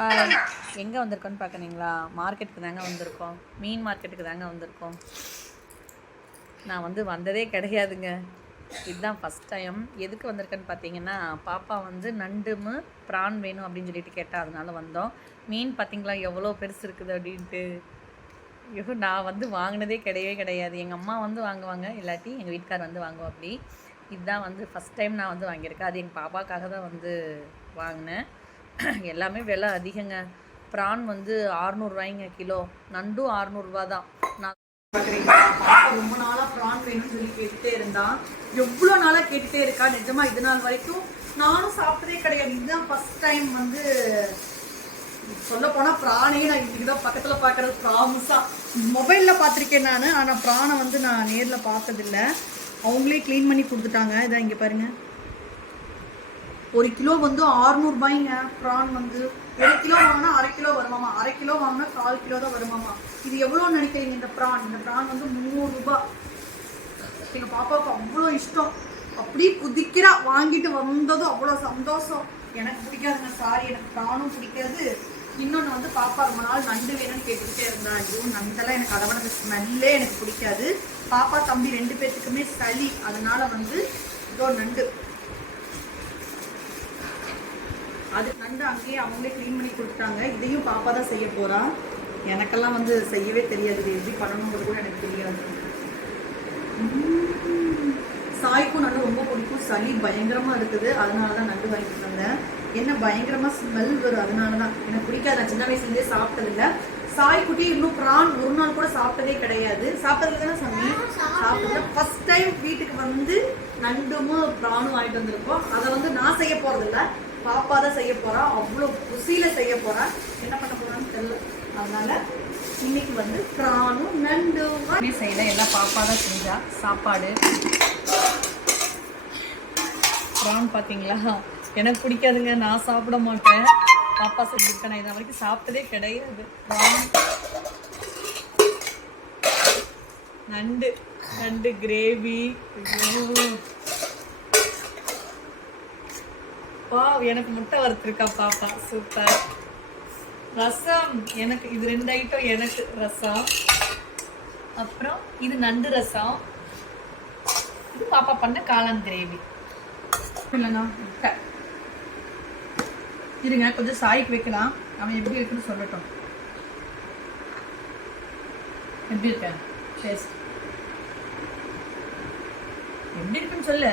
Hi, எங்கே வந்திருக்கோன்னு பார்க்குறீங்களா? மார்க்கெட்டுக்கு தாங்க வந்திருக்கோம். மீன் மார்க்கெட்டுக்கு தாங்க வந்திருக்கோம். நான் வந்ததே கிடையாதுங்க. இதுதான் ஃபஸ்ட் டைம். எதுக்கு வந்திருக்கேன்னு பார்த்தீங்கன்னா, பாப்பா நண்டுமு ப்ரான் வேணும் அப்படின்னு சொல்லிட்டு கேட்டா, அதனால வந்தோம். மீன் பார்த்தீங்களா எவ்வளோ பெருசு இருக்குது அப்படின்ட்டு. ஐயோ, நான் வாங்கினதே கிடையவே கிடையாது. எங்கள் அம்மா வாங்குவாங்க, இல்லாட்டி எங்கள் வீட்டுக்கார் வாங்குவாப்படி. இதுதான் ஃபஸ்ட் டைம் நான் வாங்கியிருக்கேன். அது எங்கள் பாப்பாக்காக தான் வாங்கினேன். எல்லாமே விலை அதிகங்க. ப்ரான் 600 கிலோ, நண்டும் 600 தான். நான் பார்க்குறீங்களா, பாப்பா ரொம்ப நாளாக ப்ரான் வேணும்னு சொல்லி கேட்டுகிட்டே இருந்தான். எவ்வளோ நாளாக கேட்டுகிட்டே இருக்கா. நிஜமா இது நாள் வரைக்கும் நானும் சாப்பிட்டதே கிடையாது. இதுதான் ஃபஸ்ட் டைம் சொல்ல போனால் ப்ரானே நான் இதுக்கு தான் பக்கத்தில் பார்க்குறது. ப்ராமிஸாக மொபைலில் பார்த்துருக்கேன் நான், ஆனால் ப்ரானை நான் நேரில் பார்த்ததில்லை. அவங்களே க்ளீன் பண்ணி கொடுத்துட்டாங்க. இதான் இங்கே பாருங்கள், 1 கிலோ 600 ரூபாய்ங்க. ப்ரான் 1 கிலோ வாங்கினா 1/2 கிலோ வருமாமா, 1/2 கிலோ வாங்கினா 1/4 கிலோ தான் வருமாமா. இது எவ்வளோன்னு நினைக்கிறீங்க? இந்த ப்ரான் 300 ரூபாய். எங்கள் பாப்பாவுக்கு அவ்வளோ இஷ்டம், அப்படியே குதிக்கிறா. வாங்கிட்டு வந்ததும் அவ்வளோ சந்தோஷம். எனக்கு பிடிக்காதுங்க, சாரி, எனக்கு ப்ரானும் பிடிக்காது. இன்னொன்று பாப்பா ரொம்ப நாள் நண்டு வேணும்னு கேட்டுக்கிட்டே இருந்தா. ஐயோ, நண்டெல்லாம் எனக்கு அதோட ஸ்மெல்லே எனக்கு பிடிக்காது. பாப்பா தம்பி 2 பேர்த்துக்குமே சளி, அதனால இதோ நண்டு. அது நண்டு அங்கேயே அவங்களே க்ளீன் பண்ணி கொடுத்துட்டாங்க. இதையும் பாப்பா தான் செய்ய போகிறா. எனக்கெல்லாம் செய்யவே தெரியாது. இது எப்படி பண்ணணுங்கிறது கூட எனக்கு தெரியாது. சாய்க்கும் நண்டு ரொம்ப பிடிக்கும். சளி பயங்கரமாக இருக்குது, அதனால தான் நண்டு வாங்கிட்டு வந்தேன். என்ன பயங்கரமாக ஸ்மெல் வரும், அதனால தான் எனக்கு பிடிக்காது. நான் சின்ன வயசுலேருந்தே சாப்பிட்டதில்லை. சாய்க்குட்டி இன்னும் ப்ரான் ஒரு நாள் கூட சாப்பிட்டதே கிடையாது. சாப்பிட்றது தானே சாமி? சாப்பிட்டதில்ல. ஃபஸ்ட் டைம் வீட்டுக்கு நண்டும் ப்ரானும் வாங்கிட்டு வந்திருக்கோம். அதை நான் செய்ய போகிறதில்ல, பாப்பா தான் செய்ய போறா. அவ்வளோ ருசியில செய்ய போறா. என்ன பண்ண போறான்னு தெரியல. அதனால இன்னைக்கு ப்ரானும் நண்டும் செய்யல. எல்லாம் பாப்பா தான் செஞ்சா. சாப்பாடு ப்ரான் பார்த்தீங்களா, எனக்கு பிடிக்காதுங்க, நான் சாப்பிட மாட்டேன். பாப்பா செஞ்சுருக்கேன். நான் இது வரைக்கும் சாப்பிட்டதே கிடையாது. ப்ரான் நண்டு கிரேவி. வா, எனக்கு முட்டை வறுத்துருக்கா பாப்பா, சூப்பர். ரசம் எனக்கு இது 2 ஐட்டம். எனக்கு ரசம், அப்புறம் இது நண்டு ரசம். இது பாப்பா பண்ண காளான் கிரேவி. இல்லைண்ணா முட்டை இருங்க, கொஞ்சம் சாய்க்கு வைக்கலாம். அவன் எப்படி இருக்குன்னு சொல்லட்டும். எப்படி இருக்க டேஸ்ட்? எப்படி இருக்குன்னு சொல்லு.